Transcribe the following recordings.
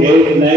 8, 9,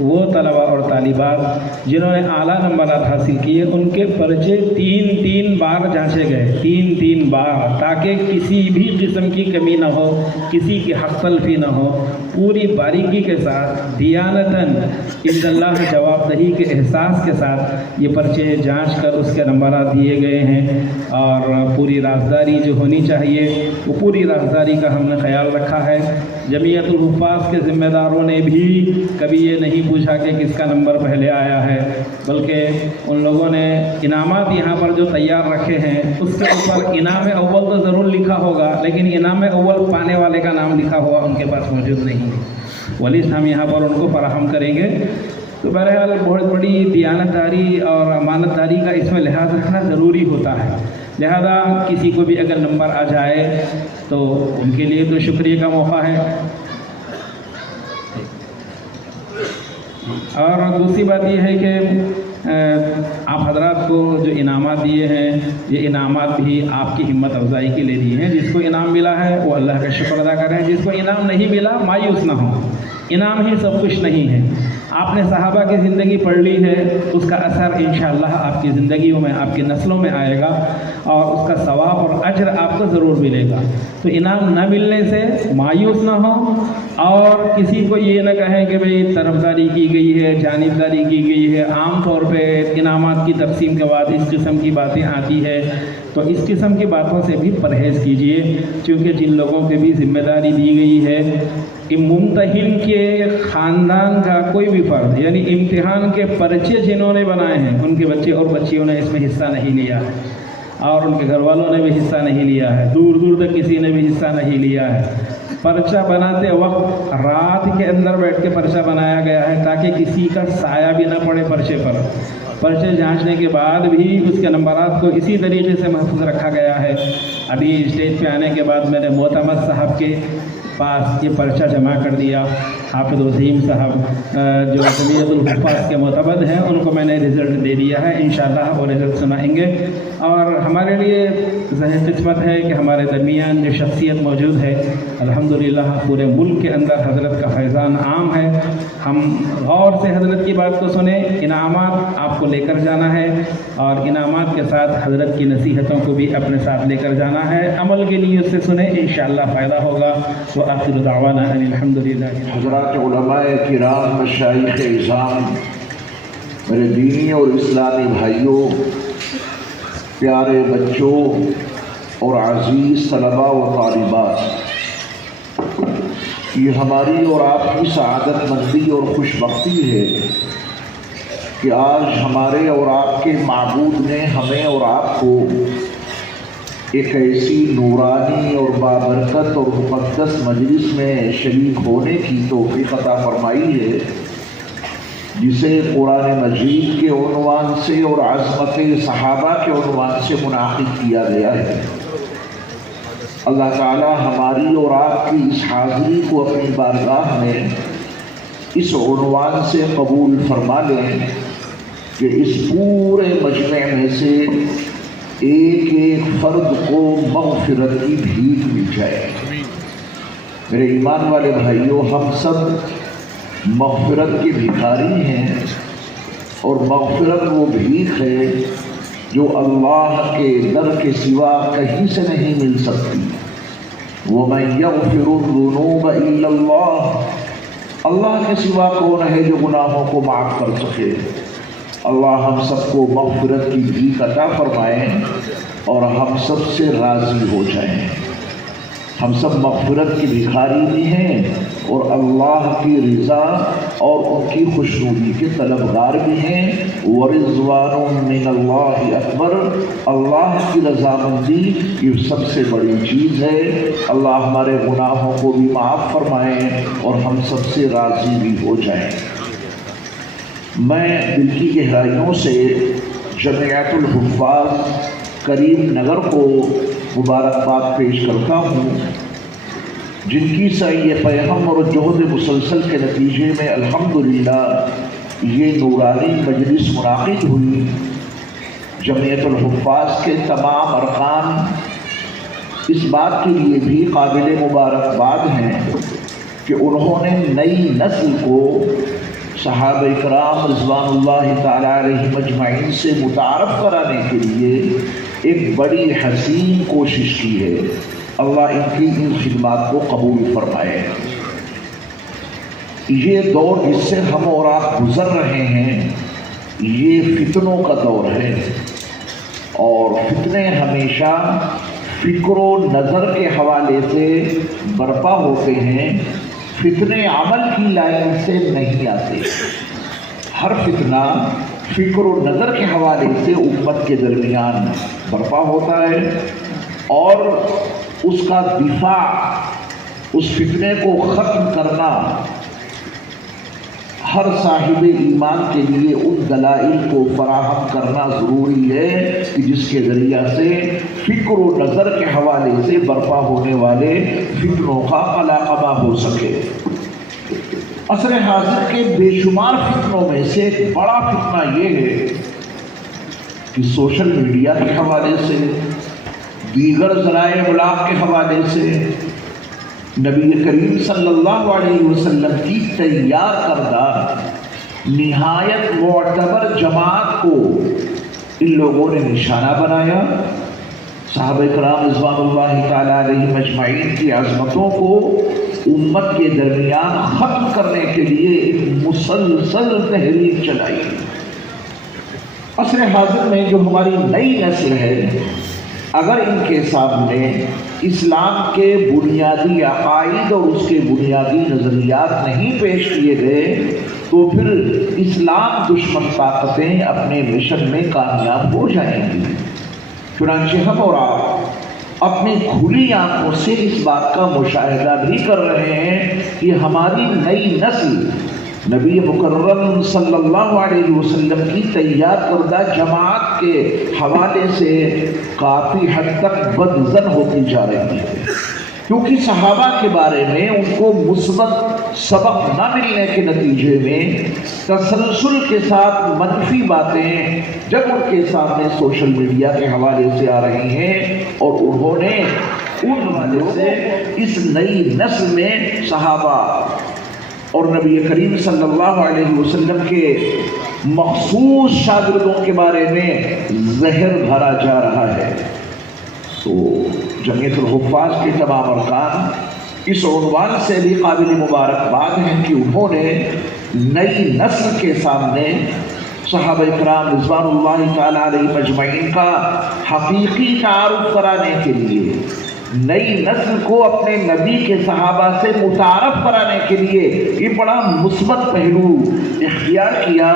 وہ طلبہ اور طالبات جنہوں نے اعلیٰ نمبرات حاصل کیے ان کے پرچے 3 بار جانچے گئے، 3 بار، تاکہ کسی بھی قسم کی کمی نہ ہو، کسی کی حق تلفی نہ ہو، پوری باریکی کے ساتھ دیانتاً عند اللہ جواب دہی کے احساس کے ساتھ یہ پرچے جانچ کر اس کے نمبرات دیے گئے ہیں۔ اور پوری رازداری جو ہونی چاہیے وہ پوری رازداری کا ہم نے خیال رکھا ہے۔ جمعیت الحفاظ کے ذمہ داروں نے بھی کبھی یہ نہیں پوچھا کہ کس کا نمبر پہلے آیا ہے، بلکہ ان لوگوں نے انعامات یہاں پر جو تیار رکھے ہیں اس کے اوپر انعام اول تو ضرور لکھا ہوگا، لیکن انعام اول پانے والے کا نام لکھا ہوا ان کے پاس موجود نہیں ہے، وہ لسٹ ہم یہاں پر ان کو فراہم کریں گے۔ تو بہرحال بہت بڑی دیانتداری اور امانت داری کا اس میں لحاظ رکھنا ضروری ہوتا ہے، لہذا کسی کو بھی اگر نمبر آ جائے تو ان کے لیے تو شکریہ کا موقع ہے۔ اور دوسری بات یہ ہے کہ آپ حضرات کو جو انعامات دیے ہیں یہ انعامات بھی آپ کی ہمت افزائی کے لیے دیے ہیں۔ جس کو انعام ملا ہے وہ اللہ کا شکر ادا کریں، جس کو انعام نہیں ملا مایوس نہ ہوں، انعام ہی سب کچھ نہیں ہے۔ آپ نے صحابہ کی زندگی پڑھ لی ہے، اس کا اثر انشاءاللہ آپ کی زندگیوں میں، آپ کی نسلوں میں آئے گا اور اس کا ثواب اور اجر آپ کو ضرور ملے گا۔ تو انعام نہ ملنے سے مایوس نہ ہوں اور کسی کو یہ نہ کہیں کہ بھئی طرفداری کی گئی ہے، جانبداری کی گئی ہے۔ عام طور پہ انعامات کی تقسیم کے بعد اس قسم کی باتیں آتی ہے، تو اس قسم کی باتوں سے بھی پرہیز کیجیے، کیونکہ جن لوگوں کے بھی ذمہ داری دی گئی ہے کہ ممتحن کے خاندان کا کوئی بھی فرد، یعنی امتحان کے پرچے جنہوں نے بنائے ہیں ان کے بچے اور بچیوں نے اس میں حصہ نہیں لیا ہے، اور ان کے گھر والوں نے بھی حصہ نہیں لیا ہے، دور دور تک کسی نے بھی حصہ نہیں لیا ہے۔ پرچہ بناتے وقت رات کے اندر بیٹھ کے پرچہ بنایا گیا ہے تاکہ کسی کا سایہ بھی نہ پڑے پرچے پر۔ پرچے جانچنے کے بعد بھی اس کے نمبرات کو اسی طریقے سے محفوظ رکھا گیا ہے۔ ابھی اسٹیج پہ آنے کے بعد میں نے معتمد صاحب کے پاس یہ پرچہ جمع کر دیا، حافظ وسیم صاحب جو جمعیت الحفاظ کے معتمد ہیں ان کو میں نے رزلٹ دے دیا ہے، انشاءاللہ وہ رزلٹ سنائیں گے۔ اور ہمارے لیے ذہن قسمت ہے کہ ہمارے درمیان جو شخصیت موجود ہے الحمدللہ پورے ملک کے اندر حضرت کا فیضان عام ہے۔ ہم غور سے حضرت کی بات کو سنیں، انعامات آپ کو لے کر جانا ہے اور انعامات کے ساتھ حضرت کی نصیحتوں کو بھی اپنے ساتھ لے کر جانا ہے، عمل کے لیے اس سے سنیں، انشاءاللہ فائدہ ہوگا۔ وآخر دعوانا ان الحمدللہ۔ حضرات علماء کرام، مشائخ اعظام، میرے دینی اور اسلامی بھائیوں، پیارے بچوں اور عزیز طلباء و طالبات، یہ ہماری اور آپ کی سعادت مندی اور خوش بختی ہے کہ آج ہمارے اور آپ کے معبود نے ہمیں اور آپ کو ایک ایسی نورانی اور بابرکت اور مقدس مجلس میں شریک ہونے کی توفیق عطا فرمائی ہے، جسے قرآن مجید کے عنوان سے اور عظمت صحابہ کے عنوان سے منعقد کیا گیا ہے۔ اللہ تعالی ہماری اور آپ کی اس حاضری کو اپنی بارگاہ میں اس عنوان سے قبول فرما لیں کہ اس پورے مجمع میں سے ایک ایک فرد کو مغفرت کی بھیک مل جائے۔ میرے ایمان والے بھائیوں، ہم سب مغفرت کے بھکاری ہیں، اور مغفرت وہ بھیک ہے جو اللہ کے در کے سوا کہیں سے نہیں مل سکتی۔ وَمَن يَغْفِرُ الذُّنُوبَ إِلَّا اللَّهُ، اللہ کے سوا کون ہے جو گناہوں کو معاف کر سکے؟ اللہ ہم سب کو مغفرت کی بھیک عطا فرمائیں اور ہم سب سے راضی ہو جائیں۔ ہم سب مغفرت کی بھکاری بھی ہیں اور اللہ کی رضا اور ان کی خوشنودی کے طلبگار بھی ہیں۔ وَرِضْوَانٌ مِّنَ اللَّهِ أَكْبَرُ، اللہ کی رضامندی یہ سب سے بڑی چیز ہے۔ اللہ ہمارے گناہوں کو بھی معاف فرمائیں اور ہم سب سے راضی بھی ہو جائیں۔ میں دل کی گہرائیوں سے جمعیت الحفاظ کریم نگر کو مبارکباد پیش کرتا ہوں، جن کی سعی پیغم اور جہد مسلسل کے نتیجے میں الحمدللہ یہ نورانی مجلس منعقد ہوئی۔ جمعیت الحفاظ کے تمام ارکان اس بات کے لیے بھی قابل مبارکباد ہیں کہ انہوں نے نئی نسل کو صحابہ کرام رضوان اللہ تعالیٰ علیہم اجمعین سے متعارف کرانے کے لیے ایک بڑی حسین کوشش کی ہے۔ اللہ ان کی ان خدمات کو قبول فرمائے۔ یہ دور جس سے ہم اور آپ گزر رہے ہیں یہ فتنوں کا دور ہے، اور فتنے ہمیشہ فکر و نظر کے حوالے سے برپا ہوتے ہیں، فتنے عمل کی لائن سے نہیں آتے۔ ہر فتنہ فکر و نظر کے حوالے سے امت کے درمیان برپا ہوتا ہے، اور اس کا دفاع، اس فتنے کو ختم کرنا ہر صاحب ایمان کے لیے ان دلائل کو فراہم کرنا ضروری ہے کہ جس کے ذریعہ سے فکر و نظر کے حوالے سے برپا ہونے والے فتنوں کا ملاقبہ ہو سکے۔ عصر حاضر کے بے شمار فتنوں میں سے ایک بڑا فتنہ یہ ہے کہ سوشل میڈیا کے حوالے سے، دیگر ذرائع ابلاغ کے حوالے سے نبی کریم صلی اللہ علیہ وسلم کی تیار کردہ نہایت معتبر جماعت کو ان لوگوں نے نشانہ بنایا۔ صحابہ کرام رضوان اللہ تعالیٰ علیہم اجمعین کی عظمتوں کو امت کے درمیان ختم کرنے کے لیے ایک مسلسل تحریک چلائی۔ عصر حاضر میں جو ہماری نئی نسل ہے، اگر ان کے سامنے اسلام کے بنیادی عقائد اور اس کے بنیادی نظریات نہیں پیش کیے گئے تو پھر اسلام دشمن طاقتیں اپنے مشن میں کامیاب ہو جائیں گی۔ چنانچہ ہم اور آپ اپنی کھلی آنکھوں سے اس بات کا مشاہدہ بھی کر رہے ہیں کہ ہماری نئی نسل نبی مکرم صلی اللہ علیہ وسلم کی تیار کردہ جماعت کے حوالے سے کافی حد تک بدظن ہوتی جا رہی ہے، کیونکہ صحابہ کے بارے میں ان کو مثبت سبق نہ ملنے کے نتیجے میں تسلسل کے ساتھ منفی باتیں جب ان کے سامنے سوشل میڈیا کے حوالے سے آ رہی ہیں، اور انہوں نے ان حوالے سے اس نئی نسل میں صحابہ اور نبی کریم صلی اللہ علیہ وسلم کے مخصوص شاگردوں کے بارے میں زہر بھرا جا رہا ہے۔ تو جمعیت الحفاظ کے تمام ارکان اس عنوان سے بھی قابل مبارکباد ہیں کہ انہوں نے نئی نسل کے سامنے صحابہ کرام رضوان اللہ تعالیٰ علیہ مجمعین کا حقیقی تعارف کرانے کے لیے، نئی نسل کو اپنے نبی کے صحابہ سے متعارف کرانے کے لیے یہ بڑا مثبت پہلو اختیار کیا،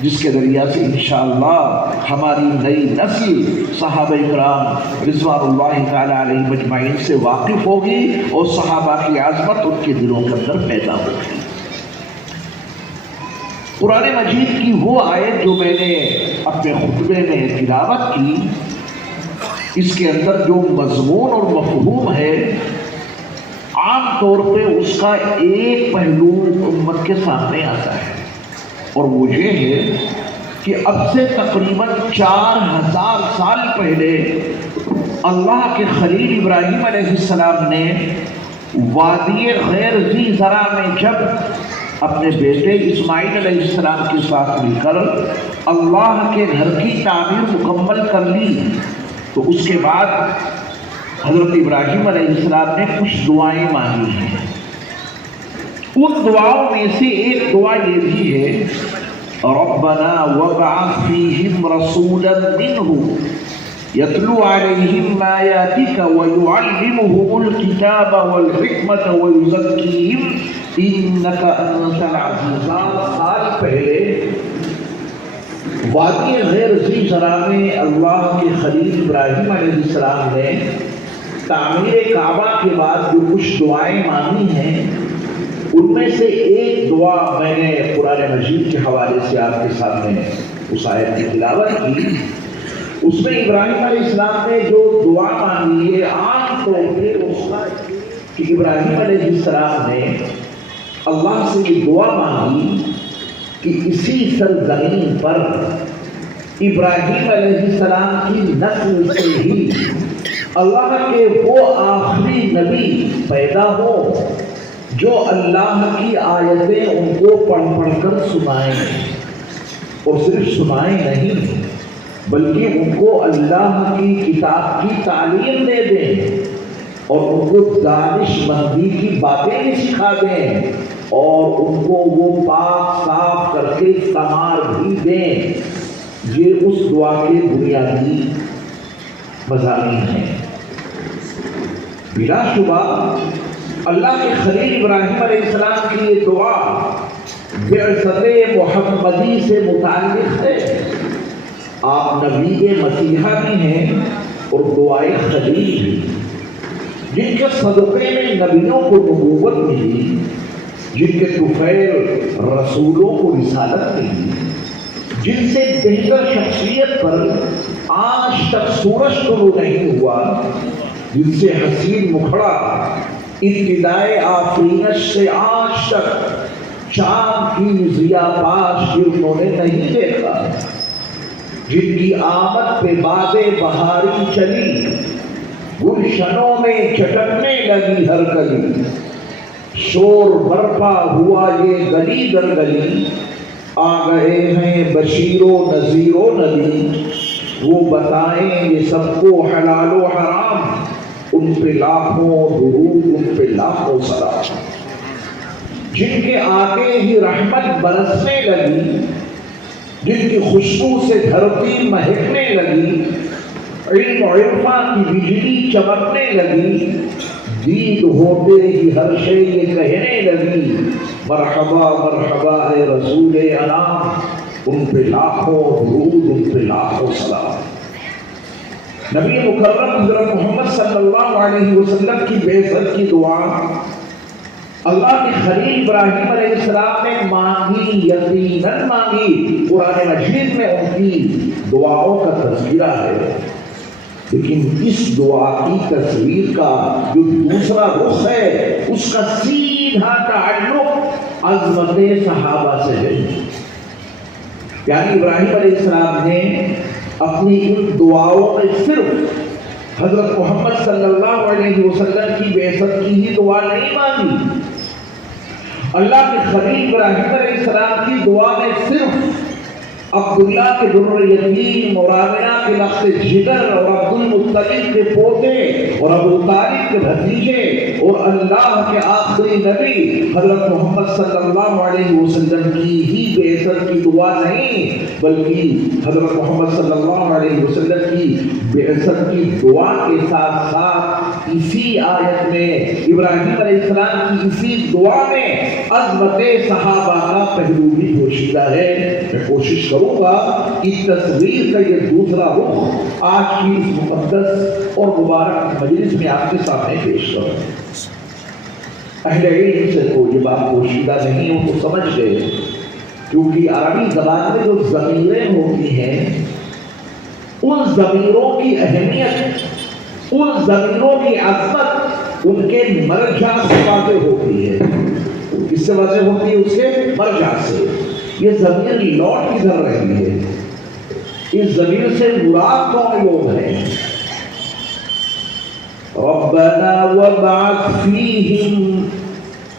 جس کے ذریعہ سے انشاءاللہ ہماری نئی نسل صحابہ کرام رضوان اللہ تعالیٰ علیہ مجمعین سے واقف ہوگی اور صحابہ کی عظمت ان کے دلوں کے اندر پیدا ہوگی۔ قرآن مجید کی وہ آیت جو میں نے اپنے خطبے میں تلاوت کی، اس کے اندر جو مضمون اور مفہوم ہے، عام طور پہ اس کا ایک پہلو امت کے سامنے آتا ہے، اور وہ یہ ہے کہ اب سے تقریباً 4000 سال پہلے اللہ کے خلیل ابراہیم علیہ السلام نے وادی غیر ذی زرع میں جب اپنے بیٹے اسماعیل علیہ السلام کے ساتھ مل کر اللہ کے گھر کی تعمیر مکمل کر لی، تو اس کے بعد حضرت ابراہیم علیہ السلام نے کچھ دعائیں مانگی ہیں۔ ان دعاؤں میں سے ایک دعا یہ بھی ہے، ربنا وابعث فیہم رسولا منہم یتلو علیہم آیاتک ویعلمہم الکتاب والحکمت ویزکیہم انک انت العزیز۔ سال پہلے وادی غیر ذی زرع میں اللہ کے خلیل ابراہیم علیہ السلام نے تعمیر کعبہ کے بعد جو کچھ دعائیں مانگی ہیں، ان میں سے ایک دعا میں نے قرآن مجید کے حوالے سے آپ کے سامنے اس آیت کی تلاوت کی۔ اس میں ابراہیم علیہ السلام نے جو دعا مانگی ہے، عام طور پہ اس کا کہ ابراہیم علیہ السلام نے اللہ سے یہ دعا مانگی کہ اسی سرزمین پر ابراہیم علیہ السلام کی نسل سے ہی اللہ کے وہ آخری نبی پیدا ہو جو اللہ کی آیتیں ان کو پڑھ پڑھ کر سنائیں، اور صرف سنائیں نہیں بلکہ ان کو اللہ کی کتاب کی تعلیم دے دیں اور ان کو دانش مندی کی باتیں بھی سکھا دیں اور ان کو وہ پاک صاف کر کے استعمال بھی دیں۔ یہ اس دعا کے بنیادی مضامین ہیں۔ بلا شبہ اللہ کے خلیل ابراہیم علیہ السلام کی یہ دعا بعثت محمدی سے متعلق ہے۔ آپ نبی مسیحا بھی ہیں اور دعائے خلیل بھی، جن کے صدقے میں نبیوں کو نبوت ملی، جن کے طفیل رسولوں کو رسالت ملی، جن سے بہتر شخصیت پر آج تک سورج طلوع نہیں ہوا، جن سے حسین مکھڑا ابتدائے آفرینش سے آج تک چاند کی ضیا پاش انہوں نے نہیں دیکھا، جن کی آمد پہ بادیں بہاری چلی، گلشنوں میں چٹکنے لگی ہر گلی، شور برپا ہوا یہ گلی در گلی، آ گئے ہیں بشیر و نذیر و نبی، وہ بتائیں یہ سب کو حلال و حرام، ان پہ لاکھوں درود ان پہ لاکھوں سلام، جن کے آگے ہی رحمت برسنے لگی، جن کی خوشبو سے دھرتی مہکنے لگی، علم و عرفان کی بجلی چمکنے لگی، دید ہوتے ہی ہر شے یہ کہنے لگی، مرحبا مرحبا اے رسول انام، ان پہ لاکھوں درود ان پہ لاکھوں سلام۔ نبی مکرم حضرت محمد صلی اللہ علیہ وسلم کی بعثت کی دعا اللہ کے خلیل ابراہیم علیہ السلام نے مانگی، یقیناً مانگی، قرآن مجید میں ان کی دعاؤں کا تذکرہ ہے، لیکن اس دعا کی تصویر کا جو دوسرا رخ ہے اس کا سیدھا تعلق عظمت صحابہ سے ہے۔ یعنی ابراہیم علیہ السلام نے اپنی ان دعاؤں میں صرف حضرت محمد صلی اللہ علیہ وسلم کی بعثت کی ہی دعا نہیں مانگی، اللہ کے خلیل ابراہیم علیہ السلام کی دعا میں صرف عبداللہ کے در یتیم اور آمنہ کے لخت جگر اور عبد المطلب کے پوتے اور ابو طالب کے بھتیجے اور اللہ کے آخری نبی حضرت محمد صلی اللہ علیہ وسلم کی ہی بعثت کی دعا نہیں، بلکہ حضرت محمد صلی اللہ علیہ وسلم کی بعثت کی دعا کے ساتھ ساتھ اسی آیت میں ابراہیم علیہ السلام کی اسی دعا میں عظمت صحابہ کا پہلو بھی پوشیدہ ہے۔ میں کوشش کروں گا اس تصویر کا یہ دوسرا رخ آج کی اس مقدس اور مبارک مجلس میں آپ کے سامنے پیش کروں۔ اہل علم سے تو یہ بات پوشیدہ نہیں ہو تو سمجھ گئے، کیونکہ عربی زبان میں جو ضمیریں ہوتی ہیں ان ضمیروں کی اہمیت، ان ضمیروں کی عظمت ان کے مرجع سے واضح ہوتی ہے۔ کس سے واضح ہوتی ہے؟ اس کے مرجع سے۔ یہ ضمیر لوٹ کدھر رہی ہے؟ اس ضمیر سے مراد کون لوگ ہیں؟ ربنا وابعث فیہم،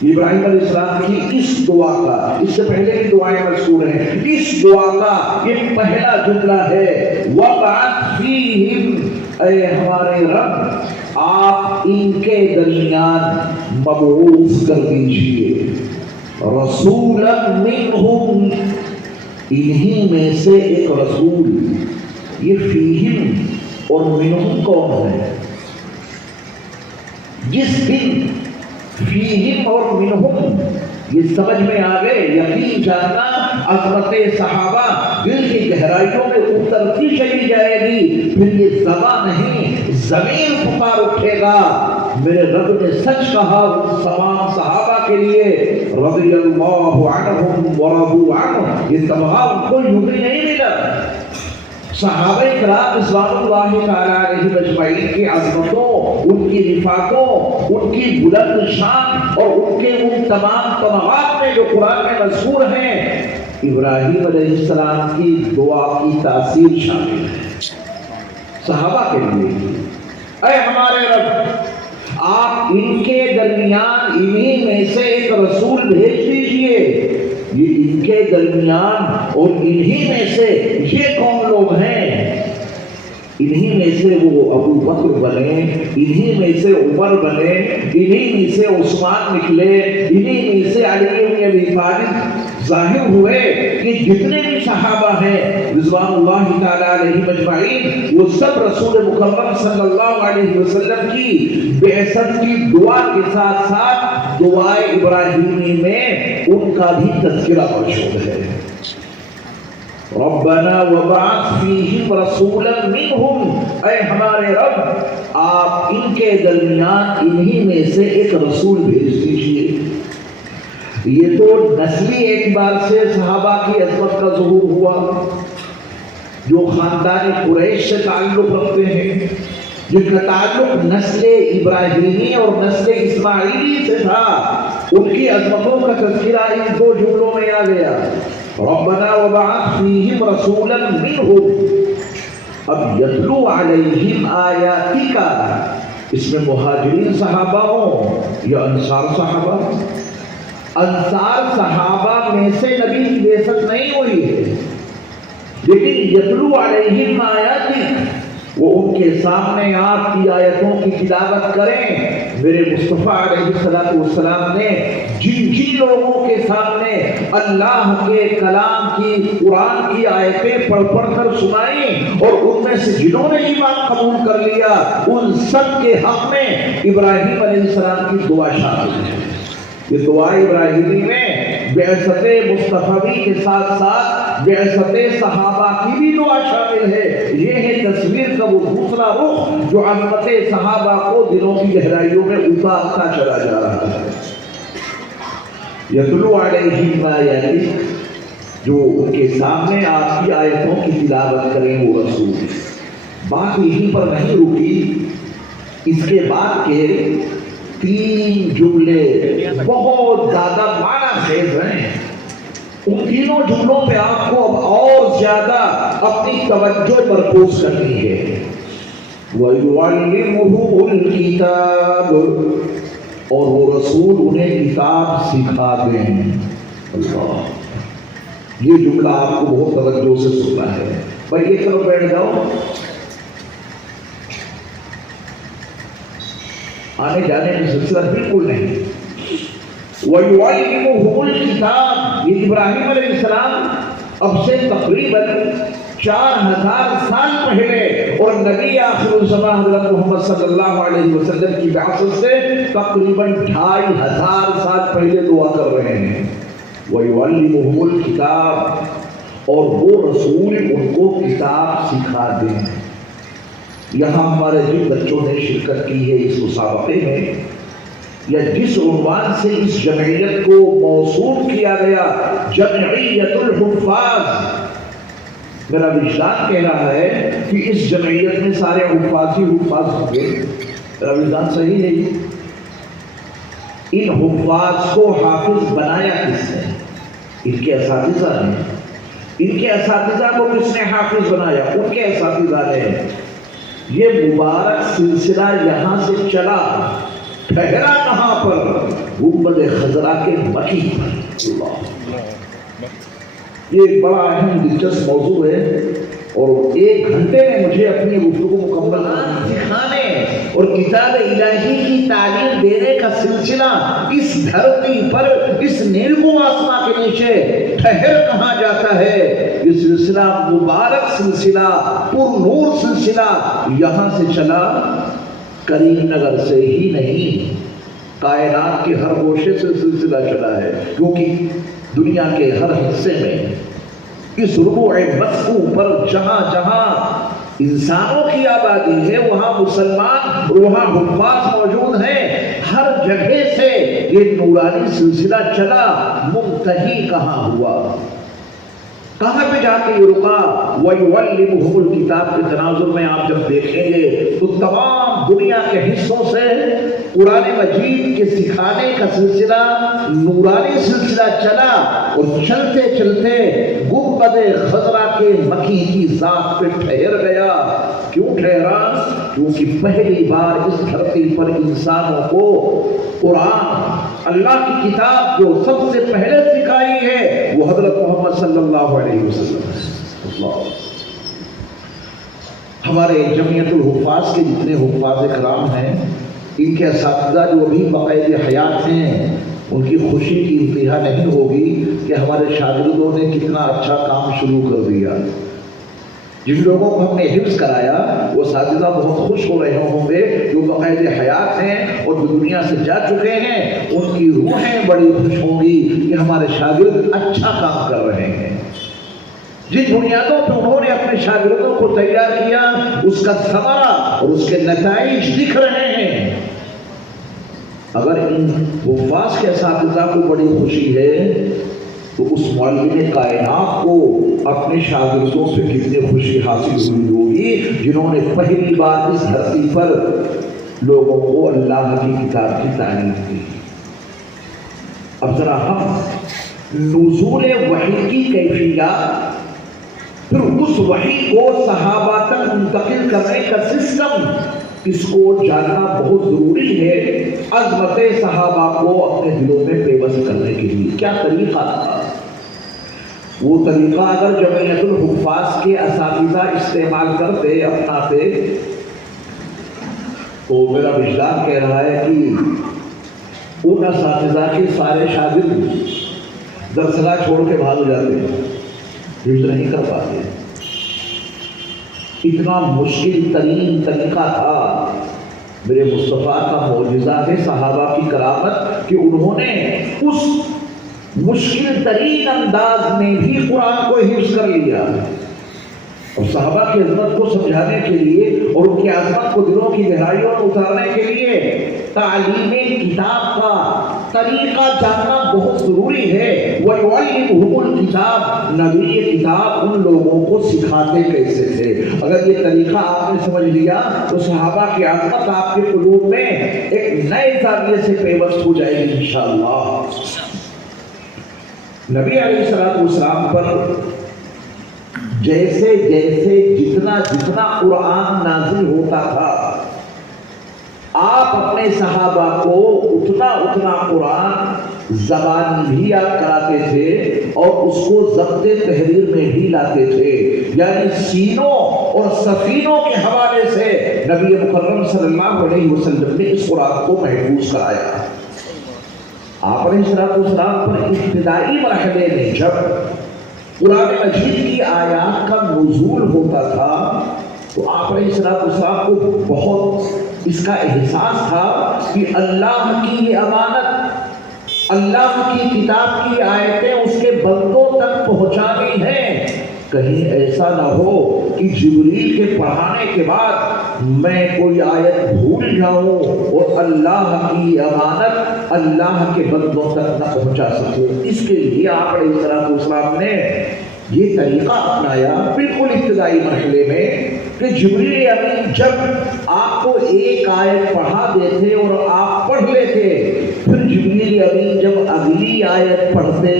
ابراہیم علیہ السلام کی اس دعا کا، اس سے پہلے کی دعائیں مذکور ہیں، اس دعا کا یہ پہلا جملہ ہے وابعث فیہم، اے ہمارے رب آپ ان کے درمیان مبعوث کر دیجئے رسولا منہم، انہی میں سے ایک رسول۔ یہ فیہم اور منہم کون ہے؟ جس دن فیہم اور منہم یہ سمجھ میں آ گئے، یقین جاننا عظمت صحابہ دل کی گہرائیوں میں اترتی چلی جائے گی، پھر یہ زبان نہیں ضمیر پکار اٹھے گا، میرے رب نے سچ کہا ان تمام صحابہ کے لیے رضی اللہ عنہم ورضوا عنہ، یہ تمام کو یوں ہی نہیں ملا۔ صحابہ کرام رضوان اللہ تعالی علیہ اجمعین کی عظمتوں، ان کی رفعتوں، ان کی بلند شان اور ان کے ان تمام طبقات میں جو قرآن میں مذکور ہیں، ابراہیم علیہ السلام کی دعا کی تاثیر شامل ہے۔ صحابہ کے لیے اے ہمارے رب آپ ان کے درمیان انہی میں سے ایک رسول بھیج دیجئے. یہ ان کے درمیان اور انہی میں سے یہ کون لوگ ہیں؟ انہی میں سے وہ ابو بکر بنے، انہی میں سے عمر بنے، انہی میں سے عثمان نکلے، انہی میں سے علی بن ابی طالب ظاہر ہوئے. کہ جتنے بھی صحابہ ہیں رضوان اللہ تعالی علیہم اجمعین، وہ سب رسول مکرم صلی اللہ علیہ وسلم کی بعثت کی دعا کے ساتھ ساتھ دعائے ابراہیمی میں ان کا بھی تذکرہ موجود ہے. ربنا وبعث فیہم رسولا منہم، اے ہمارے رب آپ ان کے درمیان انہی میں سے ایک رسول بھیج دیجئے. یہ تو نسلی اعتبار سے صحابہ کی عظمت کا ظہور ہوا. جو خاندان قریش سے تعلق رکھتے ہیں، جن کا تعلق نسل ابراہیمی اور نسل اسماعیلی سے تھا، ان کی عظمتوں کا تذکرہ ان دو جملوں میں آ گیا. ربنا وبعث فیہم رسولا منہم. اب یتلو علیہم آیاتک، اس میں مہاجرین صحابہ ہوں یا انصار صحابہ. انصار صحابہ میں سے نبی کی بعثت نہیں ہوئی ہے، لیکن یتلو علیہم آیاتک، وہ ان کے سامنے آپ کی آیتوں کی تلاوت کریں. میرے مصطفیٰ علیہ السلام نے جن جن لوگوں کے سامنے اللہ کے کلام کی قرآن کی آیتیں پڑھ پڑھ کر سنائیں اور ان میں سے جنہوں نے ایمان قبول کر لیا، ان سب کے حق میں ابراہیم علیہ السلام کی دعا شامل ہے. یہ دعا ابراہیمی میں بعثت مصطفی کے ساتھ ساتھ بعثت صحابہ کی بھی دعا شامل ہے. یہ ہے تصویر کا وہ دوسرا رخ جو عظمت صحابہ کو دلوں کی گہرائیوں میں اتارتا چلا جا رہا ہے. یتلو علیہم آیاتک، جو ان کے سامنے آپ کی آیتوں کی تلاوت کریں وہ رسول. بات یہیں پر نہیں رکی، اس کے بعد کے 3 جملے بہت زیادہ معنی خیز ہیں. ان تینوں جملوں پہ آپ کو اب اور زیادہ اپنی توجہ مرکوز کرنی ہے. وَيُعَلِّمُهُ الْكِتَابَ، اور وہ رسول انہیں کتاب سکھا دیں. اللہ، یہ جملہ آپ کو بہت توجہ سے سننا ہے. بھائی ایک طرف بیٹھ جاؤ، آنے جانے کا سلسلہ بالکل نہیں. وَيُعَلِّمُهُ الْكِتَابَ، یہ ابراہیم علیہ السلام اب سے تقریباً 4000 سال پہلے اور نبی آخر الزمان حضرت محمد صلی اللہ علیہ وسلم کی بعثت سے تقریباً 2500 سال پہلے دعا کر رہے ہیں. وَيُعَلِّمُهُ الْكِتَابَ، اور وہ رسول ان کو کتاب سکھا دیں. یہاں ہمارے جن بچوں نے شرکت کی ہے اس مسابقے میں، یا جس عنوان سے اس جمعیت کو موسوم کیا گیا جمعیت الحفاظ، میرا وجدان کہہ رہا ہے کہ اس جمعیت میں سارے حفاظ ہی حفاظ ہوں گے. میرا وجدان صحیح ہے. ان حفاظ کو حافظ بنایا کس نے؟ ان کے اساتذہ نے. ان کے اساتذہ کو کس نے حافظ بنایا؟ ان کے اساتذہ نے. یہ مبارک سلسلہ یہاں سے چلا، ٹھہرا کہاں پر؟ گنبد خضرا کے مکی پر. اللہ، یہ بڑا اہم دلچسپ موضوع ہے اور 1 گھنٹے میں مجھے اپنی گفتگو مکمل سکھانے اور کتاب الہی کی تعلیم دینے کا سلسلہ اس دھرتی پر، اس نیل و آسمان کے نیچے ٹھہر کہاں جاتا ہے؟ یہ سلسلہ مبارک سلسلہ، پر نور سلسلہ یہاں سے چلا. کریم نگر سے ہی نہیں، کائنات کے ہر گوشے سے سلسلہ چلا ہے، کیونکہ دنیا کے ہر حصے میں اس ربوع مسکو پر جہاں جہاں انسانوں کی آبادی ہے وہاں مسلمان، وہاں حفاظ موجود ہیں. ہر جگہ سے یہ نورانی سلسلہ چلا. منتہی کہاں ہوا؟ کہاں پہ جا کے یہ رکا؟ وَيُعَلِّمُهُ الْكِتَابَ کے تناظر میں آپ جب دیکھیں گے تو تمام دنیا کے حصوں سے قرآن مجید کے سکھانے کا سلسلہ نورانی سلسلہ چلا، اور چلتے چلتے گنبد خضرا کے مکی کی ذات پہ ٹھہر گیا۔ کیوں ٹھہرا؟ کیونکہ پہلی بار اس دھرتی پر انسانوں کو قرآن، اللہ کی کتاب جو سب سے پہلے سکھائی ہے، وہ حضرت محمد صلی اللہ علیہ وسلم ہے۔ ہمارے جمعیت الحفاظ کے جتنے حفاظ کرام ہیں، ان کے اساتذہ جو ابھی باقاعدہ حیات ہیں، ان کی خوشی کی انتہا نہیں ہوگی کہ ہمارے شاگردوں نے کتنا اچھا کام شروع کر دیا۔ جن لوگوں کو ہم نے حفظ کرایا وہ اساتذہ بہت خوش ہو رہے ہوں گے، جو باقاعدہ حیات ہیں اور جو دنیا سے جا چکے ہیں، ان کی روحیں بڑی خوش ہوں گی کہ ہمارے شاگرد اچھا کام کر رہے ہیں۔ جن بنیادوں پہ انہوں نے اپنے شاگردوں کو تیار کیا، اس کا ثمرہ اور اس کے نتائج دکھ رہے ہیں۔ اگر ان حفاظ کے اساتذہ کو بڑی خوشی ہے تو اس معلم کائنات کو اپنے شاگردوں سے کتنی خوشی حاصل ہوئی ہوگی، جنہوں نے پہلی بار اس دھرتی پر لوگوں کو اللہ کی کتاب کی تعلیم دی۔ اب ذرا ہم نزول وحی کی کیفیات، پھر اس وحی کو صحابہ تک منتقل کرنے کا سسٹم، اس کو جاننا بہت ضروری ہے عظمت صحابہ کو اپنے دلوں میں پیوست کرنے کے لیے۔ کیا طریقہ تھا؟ وہ طریقہ اگر جمعیت الحفاظ کے اساتذہ استعمال کرتے، اپناتے، تو میرا وجدان کہہ رہا ہے کہ ان اساتذہ کے سارے شاگرد درسگاہ چھوڑ کے بھاگ جاتے، حفظ نہیں کر پاتے۔ اتنا مشکل ترین طریقہ تھا۔ میرے مصطفیٰ کا معجزہ ہے، صحابہ کی کرامت، کہ انہوں نے اس مشکل ترین انداز میں بھی قرآن کو حفظ کر لیا۔ اور صحابہ کی عظمت کو سمجھانے کے لیے اور ان کی عظمت کو دلوں کی گہرائیوں میں اتارنے کے لیے تعلیم کتاب کا طریقہ جاننا بہت ضروری ہے۔ وَيُعَلِّمُهُمُ الْكِتَابَ، نبی کتاب ان لوگوں کو سکھاتے کیسے تھے۔ اگر یہ طریقہ آپ نے سمجھ لیا تو صحابہ کی عظمت آپ کے قلوب میں ایک نئے زاویے سے پیوست ہو جائے گی انشاءاللہ۔ نبی علیہ السلام پر جیسے جیسے جتنا قرآن نازل ہوتا تھا، آپ اپنے صحابہ کو اتنا قرآن زبان بھی یاد کراتے تھے اور اس کو ضبط تحریر میں بھی لاتے تھے، یعنی سینوں اور سفینوں کے حوالے سے نبی مکرم صلی اللہ علیہ وسلم نے اس قرآن کو محفوظ کرایا۔ آپ علیہ السلام پر ابتدائی مرحلے میں جب قرآن مجید کی آیات کا نزول ہوتا تھا تو آپ علیہ السلام کو بہت اس کا احساس تھا کہ اللہ کی یہ امانت، اللہ کی کتاب کی آیتیں اس کے بندوں تک پہنچانی ہیں۔ کہیں ایسا نہ ہو کہ جبریل کے پڑھانے کے بعد میں کوئی آیت بھول جاؤں اور اللہ کی امانت اللہ کے بندوں تک نہ پہنچا سکوں۔ اس کے لیے آپ علیہ السلام نے یہ طریقہ اپنایا بالکل ابتدائی مرحلے میں کہ جبریل امین جب آپ کو ایک آیت پڑھا دیتے اور آپ پڑھ لیتے، پھر جبریل امین جب اگلی آیت پڑھتے،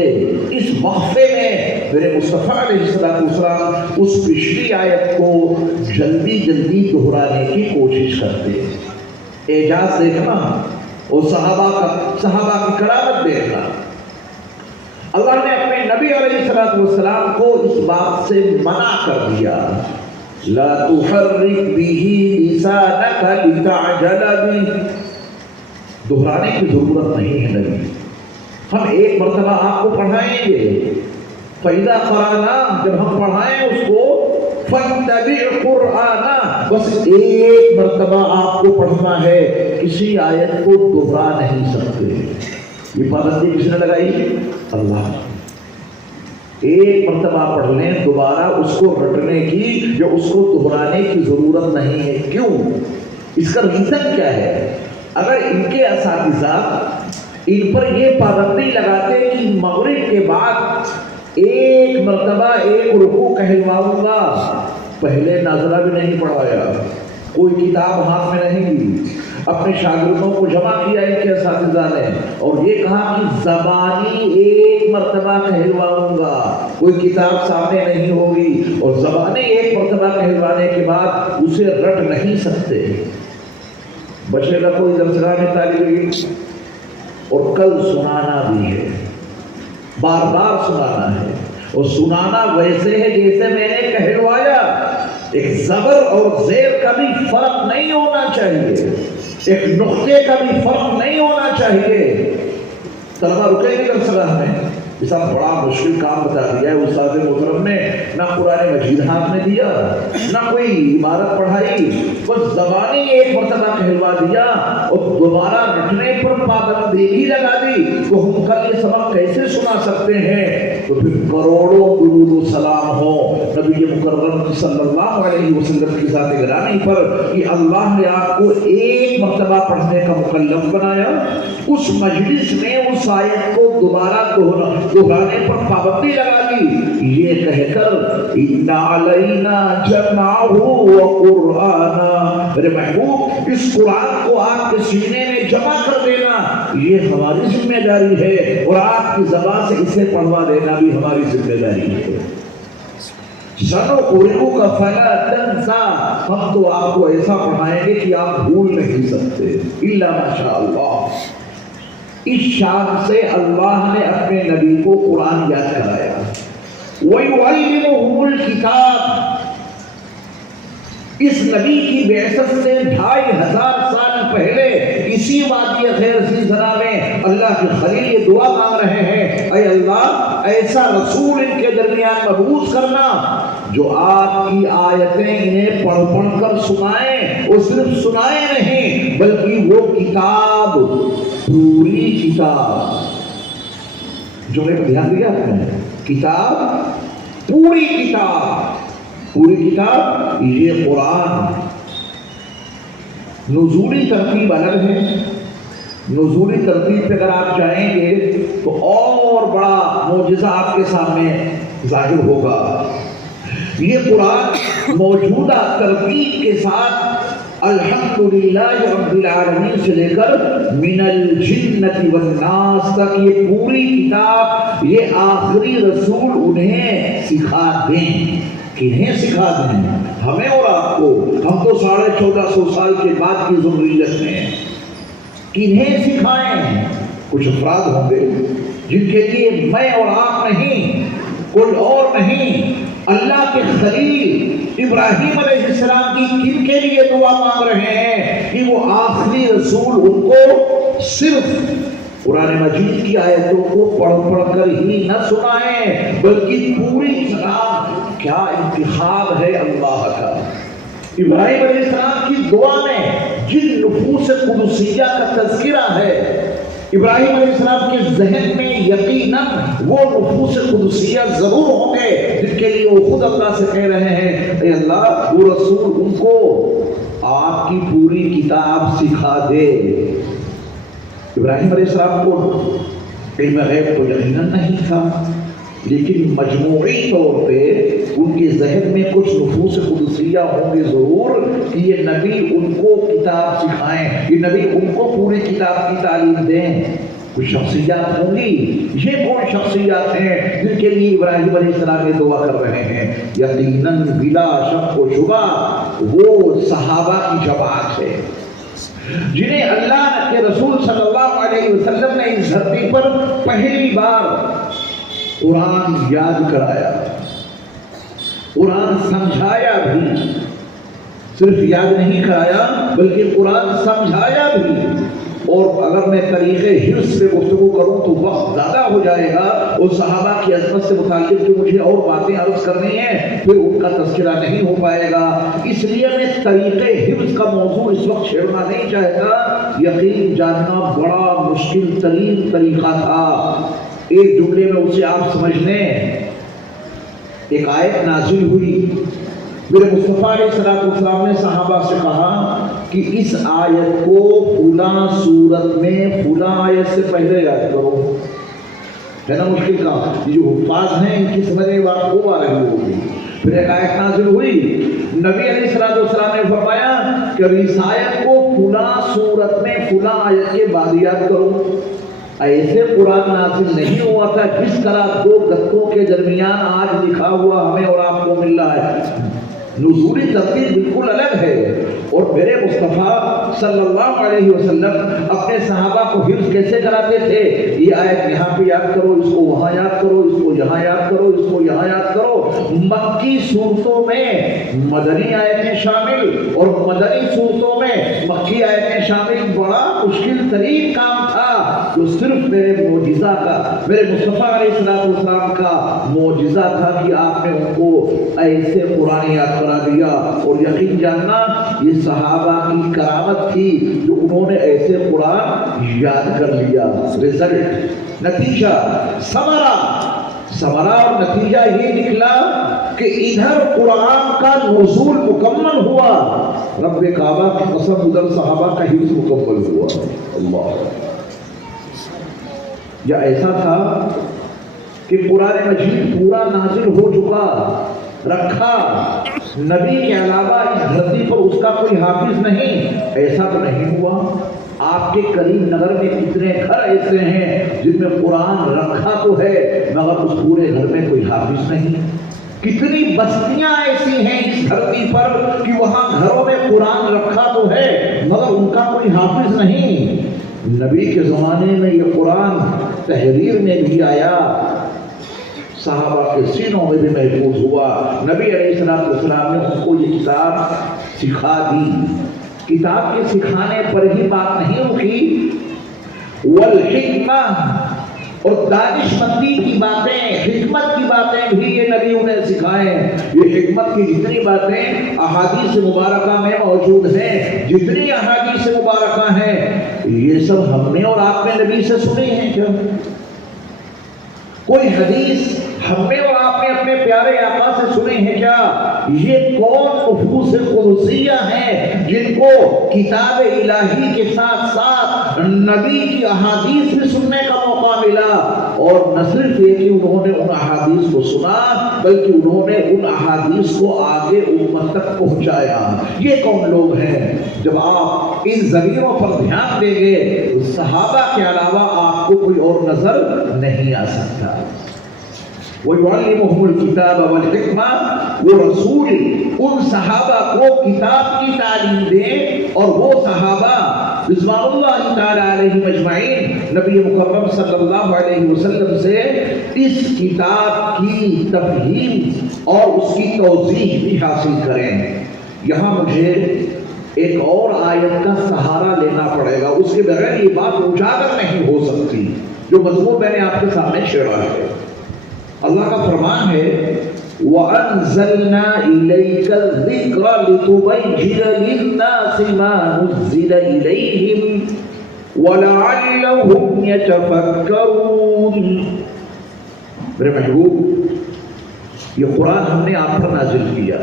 اس وقفے میں میرے مصطفیٰ علیہ السلام اس پچھلی آیت کو جلدی دہرانے کی کوشش کرتے۔ اعجاز دیکھنا اور صحابہ کی کرامت دیکھنا۔ اللہ نے اپنے نبی علیہ السلام کو اس بات سے منع کر دیا، لا تحرک به لسانک لتعجل به، دہرانے کی ضرورت نہیں ہے نبی، ہم ایک مرتبہ آپ کو پڑھائیں گے، فَإِذَا قَرَأْنَا، جب ہم پڑھائیں اس کو، فَاتَّبِعْ قُرْآنَ، بس ایک مرتبہ آپ کو پڑھنا ہے، کسی آیت کو دہرا نہیں سکتے۔ یہ پابندی کس نے لگائی؟ اللہ۔ ایک مرتبہ پڑھ لیں، دوبارہ اس کو رٹنے کی یا اس کو دہرانے کی ضرورت نہیں ہے۔ کیوں؟ اس کا ریزن کیا ہے؟ اگر ان کے اساتذہ ان پر یہ پابندی لگاتے کہ مغرب کے بعد ایک مرتبہ ایک رکوع کہلواؤں گا، پہلے نازلہ بھی نہیں پڑھایا، کوئی کتاب ہاتھ میں نہیں لی، اپنے شاگردوں کو جمع کیا ان کے اساتذہ نے اور یہ کہا کہ زبانی ایک مرتبہ کہلواؤں گا، کوئی کتاب سامنے نہیں ہوگی، اور زبانی ایک مرتبہ کہلوانے کے بعد اسے رٹ نہیں سکتے، بچے کا کوئی درسگاہ میں طالب علم، اور کل سنانا بھی ہے، بار بار سنانا ہے، اور سنانا ویسے ہے جیسے میں نے کہلوایا، ایک زبر اور زیر کا بھی فرق نہیں ہونا چاہیے، ایک نقطے کا بھی فرق نہیں ہونا چاہیے۔ طلبہ رکے گے درسگاہ میں، اس کا بڑا مشکل کام بتا دیا ہے استاد محترم نے، نہ قرآن مجید ہاتھ میں دیا، نہ کوئی عبارت پڑھائی، بس زبانی ایک مرتبہ کہلوا دیا اور دوبارہ رٹنے پر پابندی ہی لگا دی، تو ہم کل یہ سبق کیسے سنا سکتے ہیں؟ تو پھر کروڑوں درود و سلام ہو نبی مکرم صلی اللہ علیہ وسلم کی ذات گرامی پر کہ اللہ نے آپ کو ایک مرتبہ پڑھنے کا مکلف بنایا، اس مجلس میں اس آیت کو دوبارہ دہرانے پر پابندی لگا دی، یہ کہہ کر ان علینا جمعہ وقرآنا، میرے محبوب اس قرآن کو آپ کے سینے میں جمع کر دینا یہ ہماری ذمہ داری ہے، اور آپ کی زبان سے اسے پڑھوا دینا بھی ہماری ذمہ داری ہے۔ سنقرئک فلا تنسى، ہم تو آپ کو ایسا پڑھائیں گے کہ آپ بھول نہیں سکتے، الا ماشاء اللہ۔ اس شان سے اللہ نے اپنے نبی کو قرآن یاد کرایا۔ وَيُعَلِّمُهُمُ الْكِتَابَ، اس نبی کی بعثت سے 2500 سال پہلے اسی وادی خیر سلسلہ میں اللہ کے خلیل یہ دعا مانگ رہے ہیں، اے اللہ ایسا رسول ان کے درمیان مبعوث کرنا جو آپ کی آیتیں انہیں پڑھ پڑھ کر سنائیں، اور صرف سنائیں نہیں بلکہ وہ کتاب، پوری کتاب، جملے پر دھیان دیا آپ نے، کتاب، پوری کتاب، پوری کتاب یہ قرآن۔ نزولی ترتیب الگ ہے، نزولی ترتیب پہ اگر آپ چاہیں گے تو اور بڑا معجزہ آپ کے سامنے ظاہر ہوگا۔ یہ قرآن موجودہ ترتیب کے ساتھ الحمدللہ رب العالمین سے لے کر من الجنۃ والناس تک یہ پوری کتاب یہ آخری رسول انہیں سکھا دیں۔ کنہیں سکھا دیں؟ ہمیں اور آپ کو، ہم تو 1450 سال کے بعد کی ضروریت میں ہیں۔ کنہیں سکھائیں؟ کچھ افراد ہوں گے جن کے لیے میں اور آپ نہیں، کوئی اور نہیں، اللہ کے خلیل ابراہیم علیہ السلام کی کن کے لیے دعا مانگ رہے ہیں کہ وہ آخری رسول ان کو صرف قرآن مجید کی آیتوں کو پڑھ پڑھ کر ہی نہ سنائیں بلکہ پوری کتاب۔ کیا انتخاب ہے اللہ کا! ابراہیم علیہ السلام کی دعا میں جن نفوس قدسیہ کا تذکرہ ہے، ابراہیم علیہ السلام کے ذہن میں یقیناً وہ نفوس قدسیہ ضرور ہوں گے جن کے لیے وہ خود اللہ سے کہہ رہے ہیں اے اللہ وہ رسول ان کو آپ کی پوری کتاب سکھا دے۔ ابراہیم علیہ السلام کو علم غیب تو یقیناً نہیں تھا، لیکن مجموعی طور پہ ان کے ذہن میں کچھ نفوس قدسیہ ہوں گے ضرور کہ یہ نبی ان کو کتاب سکھائیں، یہ نبی ان کو پوری کتاب کی تعلیم دیں۔ کچھ شخصیات ہوں گی، یہ کون شخصیات ہیں جن کے لیے ابراہیم علیہ السلام یہ دعا کر رہے ہیں؟ یقیناً بلا شک و شبہ وہ صحابہ کی جماعت ہے جنہیں اللہ کے رسول صلی اللہ علیہ وسلم نے اس دھرتی پر پہلی بار قرآن یاد کرایا، قرآن سمجھایا بھی، صرف یاد نہیں کرایا بلکہ قرآن سمجھایا بھی۔ اور اگر میں طریقے حفظ پہ گفتگو کروں تو وقت زیادہ ہو جائے گا، اور صحابہ کی عظمت سے متعلق جو مجھے اور باتیں عرض کرنی ہیں پھر ان کا تذکرہ نہیں ہو پائے گا، اس لیے میں طریقے حفظ کا موضوع اس وقت چھیڑنا نہیں چاہتا۔ یقین جاننا بڑا مشکل ترین طریقہ تھا، ایک جملے میں اسے آپ سمجھ لیں۔ ایک آیت نازل ہوئی، میرے مصطفیٰ علیہ السلام نے صحابہ سے کہا کہ اس آیت کو فلاں صورت میں فلاں آیت سے پہلے یاد کرو۔ ہے نا مشکل کام، یہ جو حفاظ ہیں ان کی سمجھنے بات وہ آ رہی ہوگی۔ پھر ایک آیت نازل ہوئی، نبی علیہ السلام نے فرمایا کہ اس آیت کو فلاں صورت میں فلاں آیت کے بعد یاد کرو. ایسے قرآن نازل نہیں ہوا تھا جس طرح دو گتوں کے درمیان آج لکھا ہوا ہمیں اور آپ کو مل رہا ہے. نزولی ترتیب بالکل الگ ہے. اور میرے مصطفیٰ صلی اللہ علیہ وسلم اپنے صحابہ کو حفظ کیسے کراتے تھے؟ یہ آیت یہاں پہ یاد کرو، اس کو وہاں یاد کرو، اس کو یہاں یاد کرو، اس کو یہاں یاد کرو. مکی صورتوں میں مدنی آیتیں شامل اور مدنی صورتوں میں مکی آیتیں شامل. بڑا مشکل ترین کام تھا جو صرف میرے معجزہ کا، میرے مصطفیٰ علیہ السلام کا معجزہ تھا کہ آپ نے ان کو ایسے قرآن یاد کرا دیا. اور یقین جاننا یہ صحابہ کی کرامت تھی جو انہوں نے ایسے قرآن یاد کر لیا. رزلٹ، نتیجہ، ثمرہ اور نتیجہ یہ نکلا کہ ادھر قرآن کا نزول مکمل ہوا، رب کعبہ کی قسم ادھر صحابہ کا حفظ مکمل ہوا. اللہ، یا ایسا تھا کہ قرآن مجید پورا نازل ہو چکا، رکھا، نبی کے علاوہ اس دھرتی پر اس کا کوئی حافظ نہیں. ایسا تو نہیں ہوا. آپ کے کریم نگر میں کتنے گھر ایسے ہیں جن میں قرآن رکھا تو ہے مگر اس پورے گھر میں کوئی حافظ نہیں. کتنی بستیاں ایسی ہیں اس دھرتی پر کہ وہاں گھروں میں قرآن رکھا تو ہے مگر ان کا کوئی حافظ نہیں. نبی کے زمانے میں یہ قرآن تحریر میں بھی آیا، صحابہ کے سینوں میں بھی محفوظ ہوا. نبی علیہ السلام نے ان کو یہ کتاب سکھا دی. کتاب کے سکھانے پر ہی بات نہیں رکی، والحکمہ، اور دانش مندی کی باتیں، حکمت کی باتیں بھی یہ نبی انہیں سکھائیں. یہ حکمت کی جتنی باتیں احادیث مبارکہ میں موجود ہیں، جتنی احادیث مبارکہ ہیں، یہ سب ہم نے اور آپ نے نبی سے سنی ہیں. کیا کوئی حدیث ہم نے اور آپ نے اپنے پیارے آقا سے سنی ہے کیا؟ یہ کون نفوس قدسیہ ہیں جن کو کتاب الہی کے ساتھ ساتھ نبی کی احادیث بھی سننے کا موقع ملا؟ اور نہ صرف یہ کہ انہوں نے ان احادیث کو سنا بلکہ انہوں نے ان احادیث کو آگے امت تک پہنچایا. یہ کون لوگ ہیں؟ جب آپ ان ضمیروں پر دھیان دیں گے تو صحابہ کے علاوہ آپ کو کوئی اور نظر نہیں آ سکتا. وَيُعَلِّمُهُمُ الْكِتَابَ وَالْحِكْمَةَ، وہ رسول ان صحابہ کو کتاب کی تعلیم دے اور وہ صحابہ رضوان اللہ تعالی علیہ مجمعین نبی مکرم صلی اللہ علیہ وسلم سے اس کتاب کی تفہیم اور اس کی توضیح بھی حاصل کریں. یہاں مجھے ایک اور آیت کا سہارا لینا پڑے گا، اس کے بغیر یہ بات اجاگر نہیں ہو سکتی جو مضمون میں نے آپ کے سامنے چھیڑا ہے. اللہ کا فرمان ہے وَأَنزَلْنَا إِلَيْكَ الذِّكْرَ لِتُبَيِّنَ لِلنَّاسِ مَا نُزِّلَ إِلَيْهِمْ وَلَعَلَّهُمْ يَتَفَكَّرُونَ. میرے محبوب، یہ قرآن ہم نے آپ پر نازل کیا،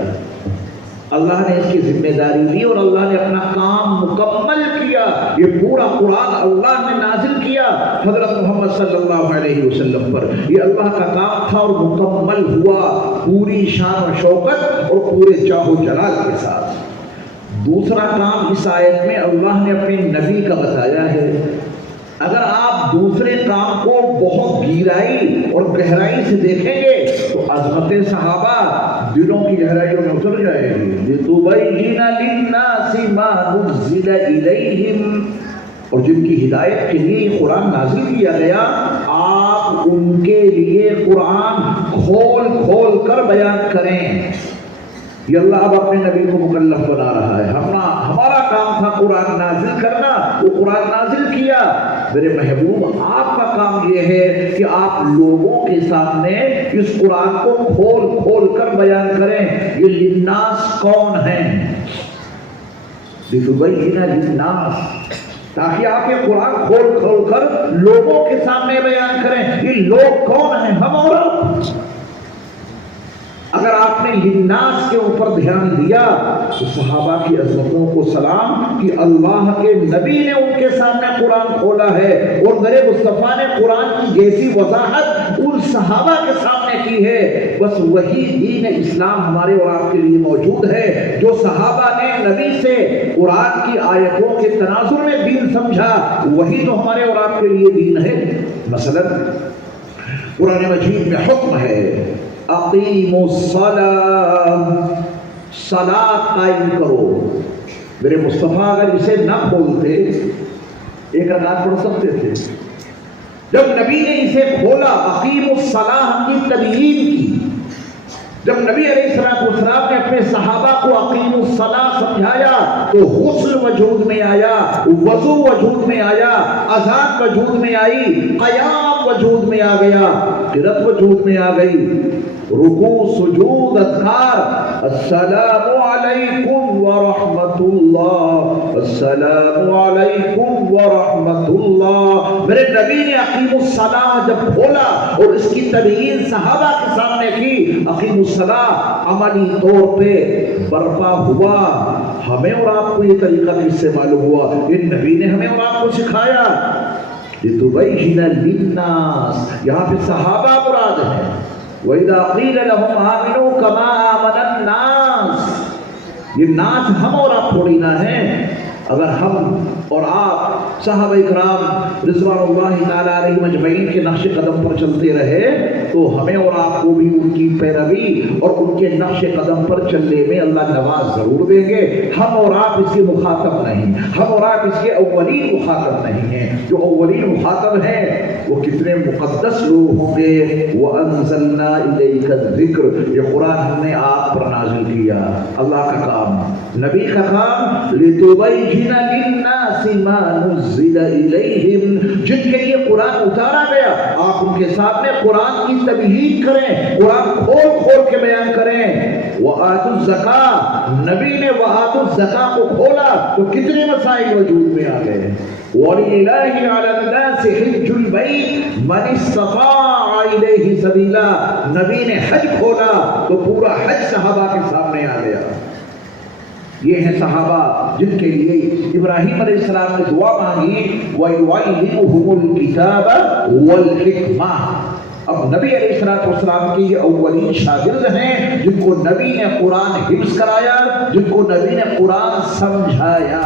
اللہ نے اس کی ذمہ داری لی اور اللہ نے اپنا کام مکمل کیا. یہ پورا قرآن اللہ نے نازل کیا حضرت محمد صلی اللہ علیہ وسلم پر. یہ اللہ کا کام تھا اور مکمل ہوا پوری شان و شوکت اور پورے جاہ و جلال کے ساتھ. دوسرا کام اس آیت میں اللہ نے اپنے نبی کا بتایا ہے. اگر آپ دوسرے کام کو بہت گہرائی اور گہرائی سے دیکھیں گے تو عظمت صحابہ دلوں کی گہرائیوں میں اتر جائے گی. لِتُبَيِّنَ لِلنَّاسِ مَا نُزِّلَ إِلَيْهِمْ، اور جن کی ہدایت کے لیے قرآن نازل کیا گیا آپ ان کے لیے قرآن کھول کھول کر بیان کریں. یہ اللہ اب اپنے نبی کو مکلف بنا رہا ہے. ہمارا کام تھا قرآن نازل کرنا، وہ قرآن نازل کیا. میرے محبوب، آپ کا کام یہ ہے کہ آپ لوگوں کے سامنے اس قرآن کو کھول کھول کر بیان کریں. یہ للناس کون ہیں؟ لِتُبَيِّنَ لِلنَّاسِ، تاکہ آپ یہ قرآن کھول کھول کر لوگوں کے سامنے بیان کریں. یہ لوگ کون ہیں؟ ہم اور آپ. اگر آپ نے للناس کے اوپر دھیان دیا تو صحابہ کی عظمتوں کو سلام کہ اللہ کے نبی نے ان کے سامنے قرآن کھولا ہے اور میرے مصطفیٰ نے قرآن کی جیسی وضاحت ان صحابہ کے سامنے کی ہے، بس وہی دین اسلام ہمارے اور آپ کے لیے موجود ہے جو صحابہ نے نبی سے قرآن کی آیتوں کے تناظر میں دین سمجھا، وہی تو ہمارے اور آپ کے لیے دین ہے۔ مثلا قرآن مجید میں حکم ہے اقیموا الصلاۃ، صلاۃ قائم کرو۔ میرے مصطفیٰ اگر اسے نہ کھولتے ایک رکعت پڑھ سکتے تھے، جب نبی نے اسے کھولا اقیموا الصلاۃ کی تبیین کی، جب نبی علیہ السلام نے اپنے صحابہ کو اقیموا الصلاۃ سمجھایا تو غسل وجود میں آیا، وضو وجود میں آیا، اذان وجود میں آئی، قیام وجود میں آ گیا، قرات وجود میں آ گئی، رکوع سجود اذکار، السلام علیکم ورحمۃ اللہ، السلام علیکم ورحمۃ اللہ۔ میرے نبی نے اقیموا الصلاۃ جب کھولا اور اس کی تبیین صحابہ کے سامنے کی، اقیموا الصلاۃ عملی طور پہ برپا ہوا۔ ہمیں اور آپ کو یہ طریقہ کس سے معلوم ہوا؟ یہ نبی نے ہمیں اور آپ کو سکھایا۔ لِتُبَيِّنَ لِلنَّاسِ، یہاں پہ صحابہ مراد ہے۔ وَإِذَا قِيلَ لَهُمْ آمِنُوا كَمَا آمَنَ النَّاسِ، یہ ناس ہم اور آپ تھوڑی نہ ہیں۔ اگر ہم اور آپ صحابہ اکرام رضوان اللہ تعالیٰ علیہم اجمعین کے نقش قدم پر چلتے رہے تو ہمیں اور آپ کو بھی ان کی پیروی اور ان کے نقش قدم پر چلنے میں اللہ نواز ضرور دیں گے۔ ہم اور آپ اس کے مخاطب نہیں، ہم اور آپ اس کے اولین مخاطب نہیں ہیں۔ جو اولین مخاطب ہیں وہ کتنے مقدس لوگ ہوں گے۔ وَأَنزَلْنَا إِلَيْكَ الذِّكْرَ، یہ قرآن ہم نے آپ پر نازل کیا۔ اللہ کا کام، نبی کا کام، لِتُبَيِّنَ لِلنَّاسِ مَا نُزِّلَ إِلَيْهِمْ، جن کے لیے قرآن اتارا گیا آپ ان کے سامنے قرآن کی تبیین کریں، قرآن کھول کھول کے بیان کریں۔ وَآتُوا الزَّکَاۃ، نبی نے وَآتُوا الزَّکَاۃ کو کھولا تو کتنے مسائل وجود میں آ گئے۔ وَلِلَّهِ عَلَى النَّاسِ حِجُّ الْبَيْتِ مَنِ اسْتَطَاعَ إِلَيْهِ سَبِيلًا، نبی نے حج کھولا تو پورا حج صحابہ کے سامنے آ گیا۔ یہ ہیں صحابہ جن کے لیے ابراہیم علیہ السلام نے دعا مانگی وَيُعَلِّمُهُمُ الْكِتَابَ وَالْحِکْمَةَ۔ اب نبی علیہ السلام کے یہ اولین شاگرد ہیں جن کو نبی نے قرآن حفظ کرایا، جن کو نبی نے قرآن سمجھایا۔